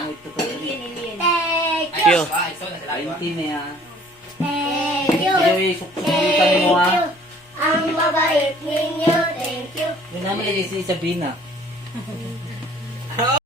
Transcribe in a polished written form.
Ano ito pa rin? Thank you. Ay, hindi na yan. Thank you. Ay, sukutan mo ha. Ang mabait ninyo. Thank you. Hindi naman nag-isi sabihin na.